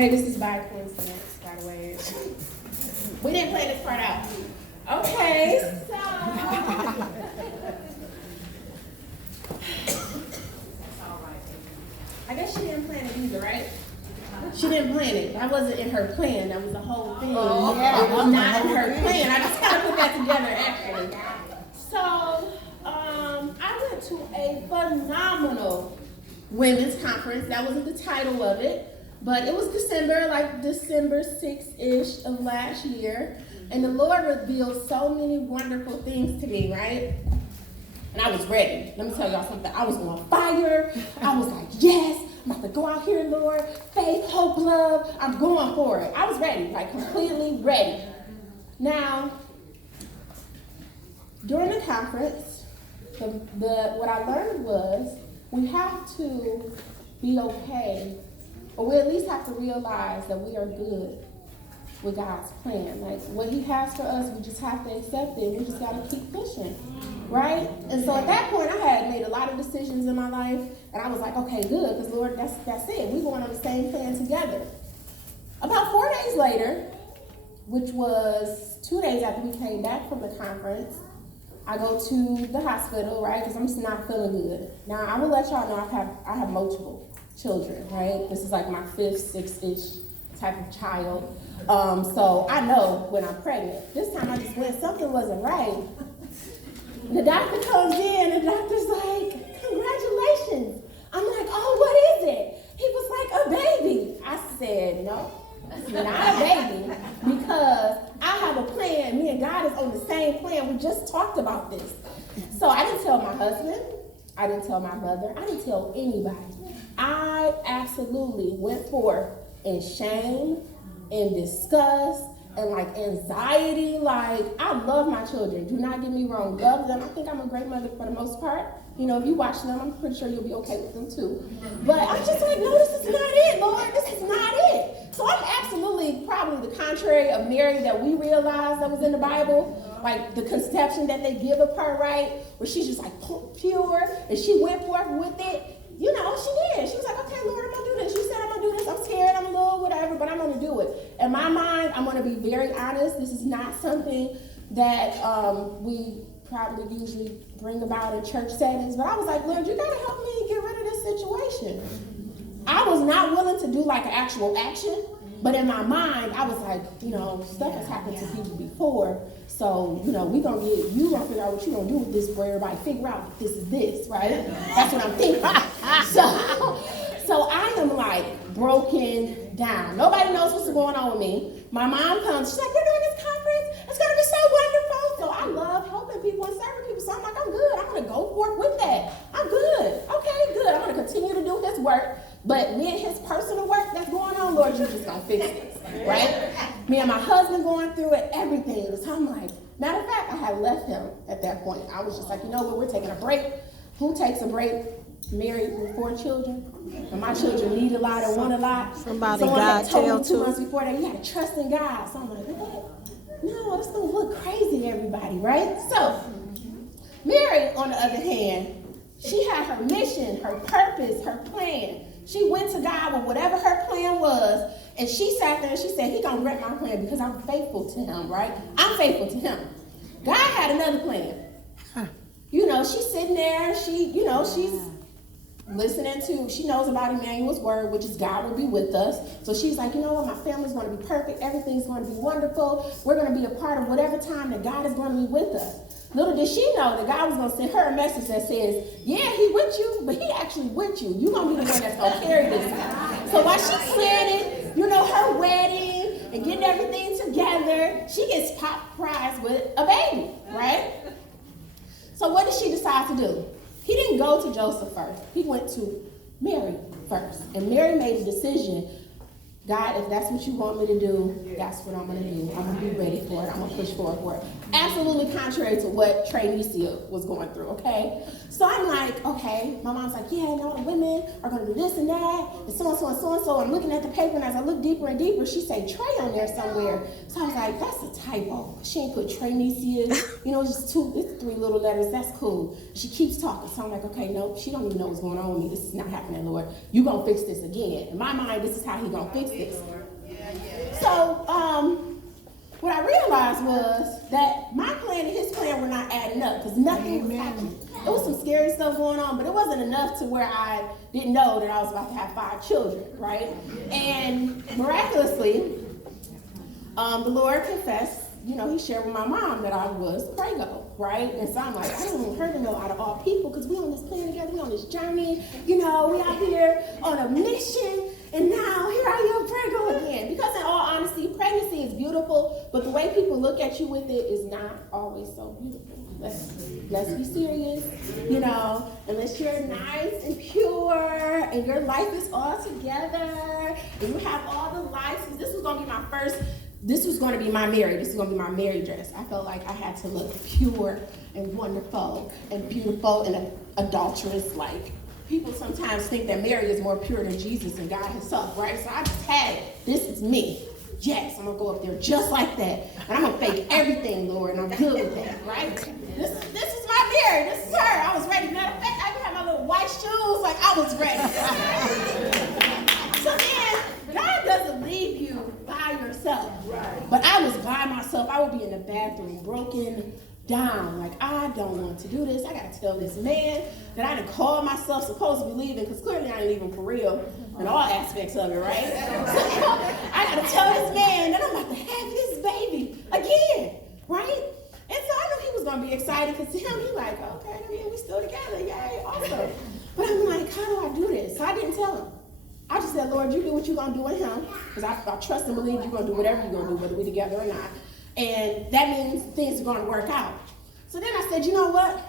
Okay, this is by coincidence, by the way. We didn't plan this part out. Okay, so. I guess she didn't plan it either, right? She didn't plan it. That wasn't in her plan. That was the whole thing. Yeah, it was not in her plan. I just kind of put that together, actually. So, I went to a phenomenal women's conference. That wasn't the title of it. But it was December 6th-ish of last year. And the Lord revealed so many wonderful things to me, right? And I was ready. Let me tell y'all something. I was on fire. I was like, yes, I'm about to go out here, Lord. Faith, hope, love. I'm going for it. I was ready, like completely ready. Now, during the conference, what I learned was we have to be okay, or we at least have to realize that we are good with God's plan. Like what he has for us, we just have to accept it. We just got to keep pushing, right? And so at that point, I had made a lot of decisions in my life, and I was like, okay, good, because Lord, that's it. We're going on the same plan together. About 4 days later, which was 2 days after we came back from the conference, I go to the hospital, right, because I'm just not feeling good. Now, I will let y'all know I have multiple children, right? This is like my 5th, 6th-ish type of child. So I know when I'm pregnant. This time I just went, something wasn't right. The doctor comes in, and the doctor's like, congratulations. I'm like, oh, what is it? He was like, a baby. I said, no, it's not a baby, because I have a plan. Me and God is on the same plan. We just talked about this. So I didn't tell my husband. I didn't tell my mother. I didn't tell anybody. I absolutely went forth in shame, in disgust, and like anxiety. Like, I love my children. Do not get me wrong. Love them. I think I'm a great mother for the most part. You know, if you watch them, I'm pretty sure you'll be okay with them too. But I'm just like, no, this is not it, Lord. This is not it. So I'm absolutely probably the contrary of Mary that we realized that was in the Bible. Like the conception that they give of her, right? Where she's just like pure, and she went forth with it. You know, she did. She was like, okay, Lord, I'm going to do this. You said I'm going to do this. I'm scared. I'm a little whatever, but I'm going to do it. In my mind, I'm going to be very honest. This is not something that we probably usually bring about in church settings. But I was like, Lord, you got to help me get rid of this situation. I was not willing to do like an actual action. But in my mind, I was like, you know, stuff has happened to people before. So, you know, you gonna figure out what you're gonna do with this for everybody. Figure out if this is this, right? That's what I'm thinking. So I am like broken down. Nobody knows what's going on with me. My mom comes, she's like, you're doing this conference? It's gonna be so wonderful. So I love helping people and serving people. So I'm like, I'm good. I'm gonna go forth with that. I'm good. Okay, good. I'm gonna continue to do his work. But me and his personal work that's going on, Lord, you're just gonna fix this, right? Me and my husband going through it, everything. So I'm like, matter of fact, I had left him at that point. I was just like, you know what, we're taking a break. Who takes a break? Married with 4 children. And my children need a lot and want a lot. Somebody Someone God had told tell me 2 too. months before that, you had to trust in God. So I'm like, what? No, this don't look crazy, everybody, right? So, Mary, on the other hand, she had her mission, her purpose, her plan. She went to God with whatever her plan was, and she sat there and she said, he gonna grant my plan because I'm faithful to him, right? I'm faithful to him. God had another plan. You know, she's sitting there, she's listening to, she knows about Emmanuel's word, which is God will be with us. So she's like, you know what, my family's going to be perfect. Everything's going to be wonderful. We're going to be a part of whatever time that God is going to be with us. Little did she know that God was going to send her a message that says, yeah, he with you, but he actually with you. You're going to be the one that's going to carry this. So while she's planning, you know, her wedding and getting everything together, she gets pop prize with a baby, right? So what did she decide to do? He didn't go to Joseph first. He went to Mary first. And Mary made a decision. God, if that's what you want me to do, that's what I'm going to do. I'm going to be ready for it. I'm going to push forward for it. Absolutely contrary to what Tre was going through, okay? So I'm like, okay. My mom's like, yeah, no, the women are going to do this and that, and so and so and so and so. I'm looking at the paper, and as I look deeper and deeper, she said Tre on there somewhere. So I was like, that's a typo. She ain't put Tre. You know, it's 3 little letters. That's cool. She keeps talking. So I'm like, okay, no, she don't even know what's going on with me. This is not happening, Lord. You going to fix this again. In my mind, this is how he going to fix it. statistics. So what I realized was that my plan and his plan were not adding up because nothing was happening. There was some scary stuff going on, but it wasn't enough to where I didn't know that I was about to have 5 children, right? And miraculously, the Lord confessed, he shared with my mom that I was prego, right? And so I'm like, I don't want her to know out of all people because we on this plan together, we on this journey, we out here on a mission, and now here I am prego again. Because in all honesty, pregnancy is beautiful, but the way people look at you with it is not always so beautiful. Let's be serious, unless you're nice and pure and your life is all together and you have all the license. This was going to be my married dress. I felt like I had to look pure and wonderful and beautiful and adulterous. Like, people sometimes think that Mary is more pure than Jesus and God himself, right? So I just had it. This is me. Yes, I'm going to go up there just like that. And I'm going to fake everything, Lord, and I'm good with that, right? This is my Mary. This is her. I was ready. Matter of fact, I even had my little white shoes. Like, I was ready. So then, God doesn't leave you by yourself. Right. But I was by myself. I would be in the bathroom, broken down. Like, I don't want to do this. I got to tell this man that I didn't call myself supposed to be leaving, because clearly I ain't leaving for real in all aspects of it, right? So I got to tell this man that I'm about to have this baby again, right? And so I knew he was going to be excited, because to him, he like, okay, we still together. Yay, awesome. But I'm like, how do I do this? So I didn't tell him. I just said, Lord, you do what you're going to do with him, because I trust and believe you're going to do whatever you're going to do, whether we're together or not. And that means things are going to work out. So then I said, you know what?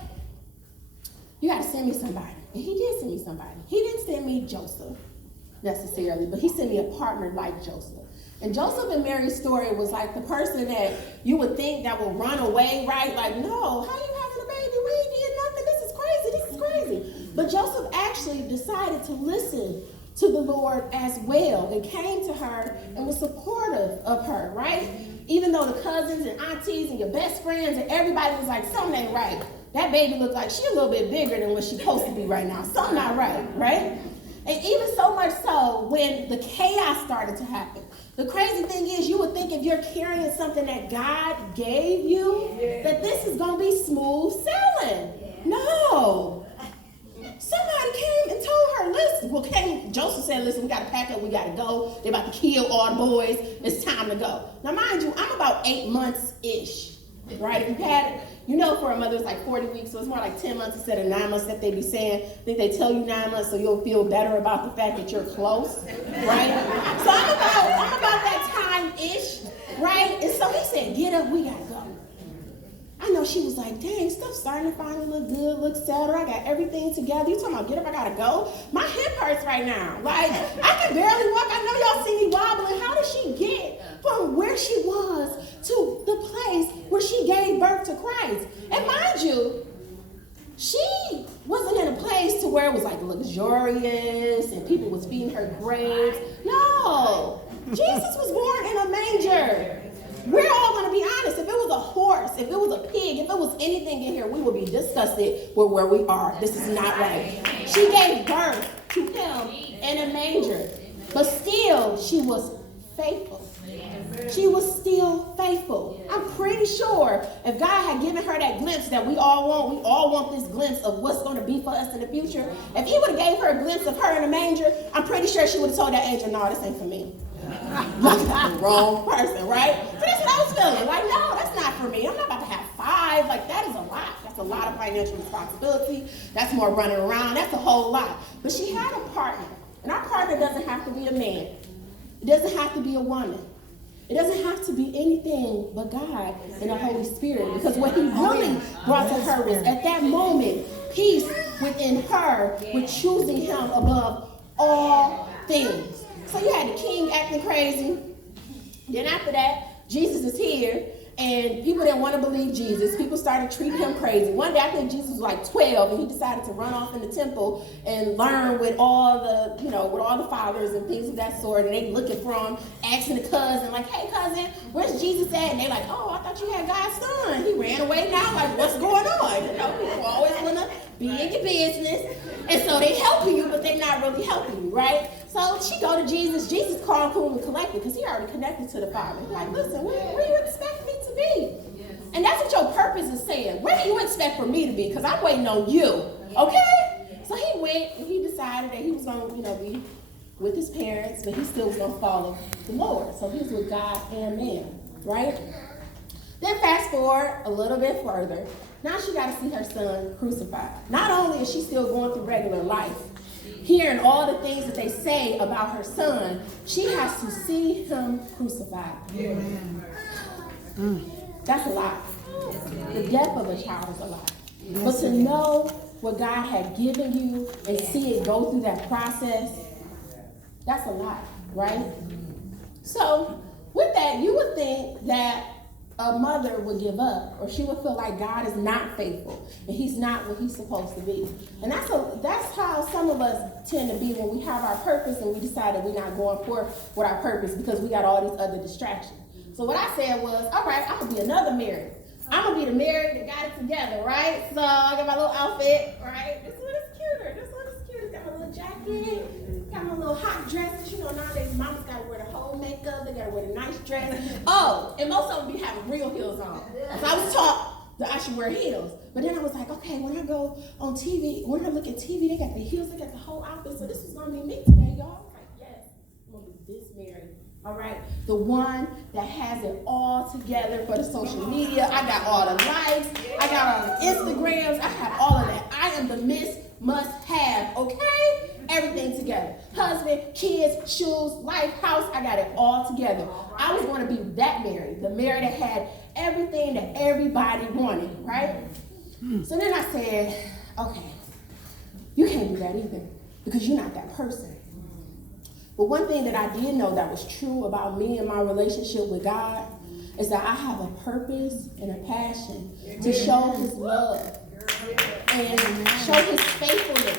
You got to send me somebody. And he did send me somebody. He didn't send me Joseph necessarily, but he sent me a partner like Joseph. And Joseph and Mary's story was like the person that you would think that will run away, right? Like, no, how you having a baby? We ain't did nothing. This is crazy. This is crazy. But Joseph actually decided to listen to the Lord as well, and came to her and was supportive of her, right? Even though the cousins and aunties and your best friends and everybody was like, something ain't right. That baby looked like she a little bit bigger than what she's supposed to be right now. Something not right, right? And even so much so, when the chaos started to happen, the crazy thing is, you would think if you're carrying something that God gave you, that this is going to be smooth sailing. No. Somebody came and told her, listen, Joseph said, listen, we got to pack up, we got to go. They're about to kill all the boys. It's time to go. Now, mind you, I'm about 8 months-ish, right? If you had it, for a mother, it's like 40 weeks, so it's more like 10 months instead of 9 months that they be saying. I think they tell you 9 months so you'll feel better about the fact that you're close, right? So I'm about that time-ish, right? And so he said, get up, we got to go. I know she was like, dang, stuff's starting to finally look good, look settled. I got everything together. You talking about get up, I gotta go? My hip hurts right now. Like, I can barely walk. I know y'all see me wobbling. How did she get from where she was to the place where she gave birth to Christ? And mind you, she wasn't in a place to where it was like luxurious and people was feeding her grapes. No, Jesus was born in a manger. We're all going to be honest. If it was a horse, if it was a pig, if it was anything in here, we would be disgusted with where we are. This is not right. She gave birth to him in a manger. But still, she was faithful. She was still faithful. I'm pretty sure if God had given her that glimpse that we all want this glimpse of what's going to be for us in the future. If he would have gave her a glimpse of her in a manger, I'm pretty sure she would have told that angel, no, this ain't for me. Look at the wrong person, right? So that's what I was feeling. Like, no, that's not for me. I'm not about to have 5. Like, that is a lot. That's a lot of financial responsibility. That's more running around. That's a whole lot. But she had a partner. And our partner doesn't have to be a man. It doesn't have to be a woman. It doesn't have to be anything but God and the Holy Spirit. Because what he really brought to her was, at that moment, peace within her with choosing him above all things. So you had the king acting crazy. Then after that, Jesus is here, and people didn't want to believe Jesus. People started treating him crazy. One day, I think Jesus was like 12, and he decided to run off in the temple and learn with all the fathers and things of that sort. And they looking for him, asking the cousin, like, hey, cousin, where's Jesus at? And they like, oh, I thought you had God's son. He ran away now. Like, what's going on? People always want to be in your business. And so they helping you, but they're not really really helping you, right? So she go to Jesus. Jesus calm, cool, and collected because he already connected to the Father. He's like, listen, where do you expect me to be? And that's what your purpose is saying. Where do you expect for me to be? Because I'm waiting on you, okay? So he went and he decided that he was going to, be with his parents, but he still was going to follow the Lord. So he was with God and man, right? Then fast forward a little bit further. Now she got to see her son crucified. Not only is she still going through regular life, hearing all the things that they say about her son, she has to see him crucified. Yeah. That's a lot. The death of a child is a lot. But to know what God had given you and see it go through that process, that's a lot, right? So with that, you would think that a mother would give up, or she would feel like God is not faithful and he's not what he's supposed to be. And that's how some of us tend to be when we have our purpose and we decide that we're not going forth with our purpose because we got all these other distractions. So what I said was, all right, I'm gonna be another Mary. I'm gonna be the Mary that got it together, right? So I got my little outfit, right? This one is cuter. This one is cute. Got my little jacket, got my little hot dress. Nowadays mamas gotta wear the whole makeup. They gotta wear the nice dress. Oh, and most of them be having real heels on. So I was taught that I should wear heels. But then I was like, okay, when I go on TV, when I look at TV, they got the heels, they got the whole outfit. So this is gonna be me today, y'all. I was like, yes, I'm gonna be this Mary. All right, the one that has it all together for the social media. I got all the likes, I got all the Instagrams, I have all of that. I am the Miss Must Have, okay? Everything together. Husband, kids, shoes, life, house, I got it all together. I was going to be that Mary, the Mary that had everything that everybody wanted, right? So then I said, okay, you can't do that either because you're not that person. But one thing that I did know that was true about me and my relationship with God is that I have a purpose and a passion to show his love and show his faithfulness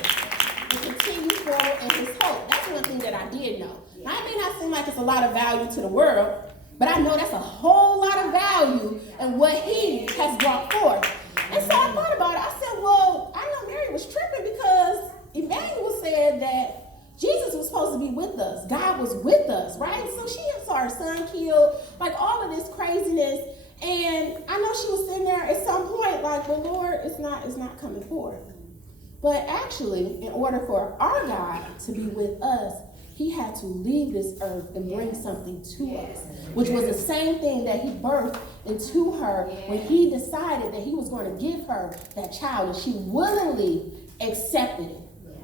and continue forward in his hope. That's one thing that I did know. Now, it may not seem like it's a lot of value to the world, but I know that's a whole lot of value in what he has brought forth. And so I thought about it. I said, well, I know Mary was tripping because Emmanuel said that Jesus was supposed to be with us. God was with us, right? So she saw her son killed, like all of this craziness. And I know she was sitting there at some point like, well, Lord, it's not coming forth. But actually, in order for our God to be with us, he had to leave this earth and bring something to us, which was the same thing that he birthed into her when he decided that he was going to give her that child, and she willingly accepted it.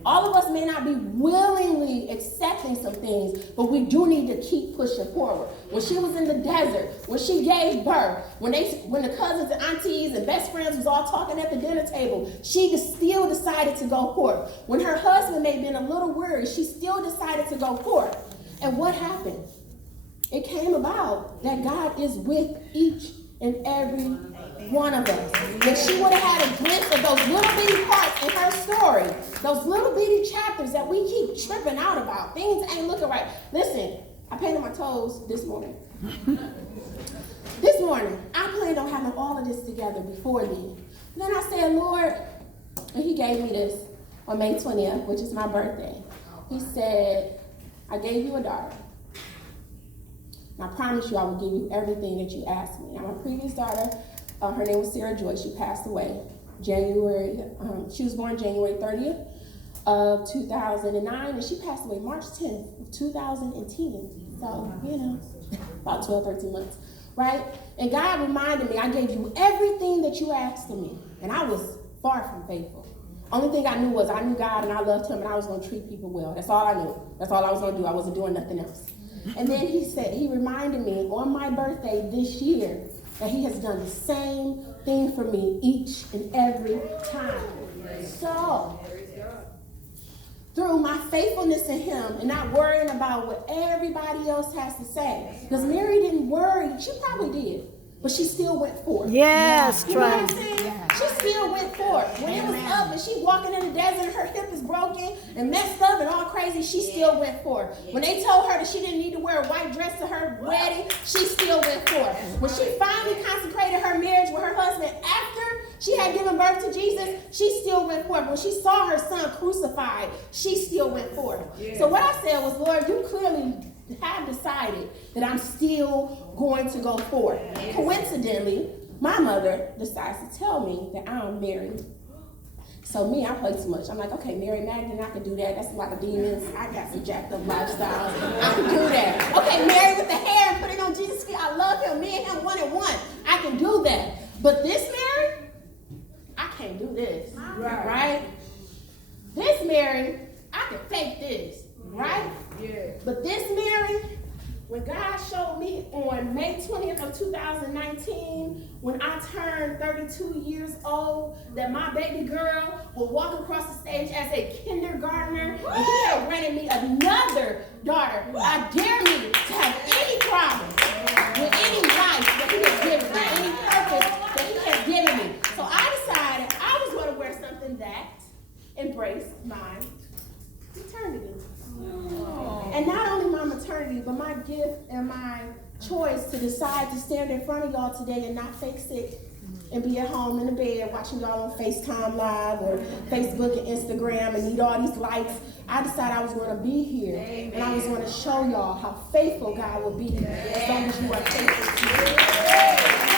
All of us may not be willingly accepting some things, but we do need to keep pushing forward. When she was in the desert, when she gave birth, when the cousins and aunties and best friends was all talking at the dinner table, she still decided to go forth. When her husband may have been a little worried, she still decided to go forth. And what happened? It came about that God is with each and every one of us. If she would have had a glimpse of those little bitty parts in her story, those little bitty chapters that we keep tripping out about, things ain't looking right. Listen, I painted my toes this morning. This morning, I planned on having all of this together before then. And then I said, Lord, and he gave me this on May 20th, which is my birthday. He said, I gave you a daughter. And I promise you I will give you everything that you asked me. Now, my previous daughter, her name was Sarah Joy. She passed away she was born January 30th of 2009, and she passed away March 10th of 2010. So, about 12, 13 months, right? And God reminded me, I gave you everything that you asked of me, and I was far from faithful. Only thing I knew was I knew God and I loved him and I was going to treat people well. That's all I knew. That's all I was going to do. I wasn't doing nothing else. And then he reminded me on my birthday this year that he has done the same thing for me each and every time. So, through my faithfulness in him and not worrying about what everybody else has to say, because Mary didn't worry, she probably did, but she still went forth. Yes, you know what I'm saying? Yes. She still went forth. When it was up and she walking in the desert, her hip is broken and messed up and all crazy, she still went forth. When they told her that she didn't need to wear a white dress to her wedding, she still went forth. When she finally consecrated her marriage with her husband after She had given birth to Jesus. She still went forth. When she saw her son crucified, she still went forth. Yeah. So what I said was, Lord, you clearly have decided that I'm still going to go forth. Yes. Coincidentally, my mother decides to tell me that I'm married. So me, I play too much. I'm like, okay, Mary Magdalene, I can do that. That's a lot of demons. I got some jacked up lifestyles. I can do that. Okay, Mary with the hair and putting on Jesus' feet. I love him. Me and him 1 and 1. I can do that. But this Mary, I can't do this. Right? This Mary, I can fake this. Right? Yeah. But this Mary, when God showed me on May 20th of 2019, when I turned 32 years old, that my baby girl will walk across the stage as a kindergartner, and he had granted me another daughter. I dare me to have any problem with any life that he has given me, any purpose that he has given me. So I decided I was going to wear something that embraced my eternity. And not only my maternity, but my gift and my choice to decide to stand in front of y'all today and not fake sick and be at home in the bed watching y'all on FaceTime Live or Facebook and Instagram and need all these likes. I decided I was going to be here. Amen. And I was going to show y'all how faithful God will be as long as you are faithful to Him.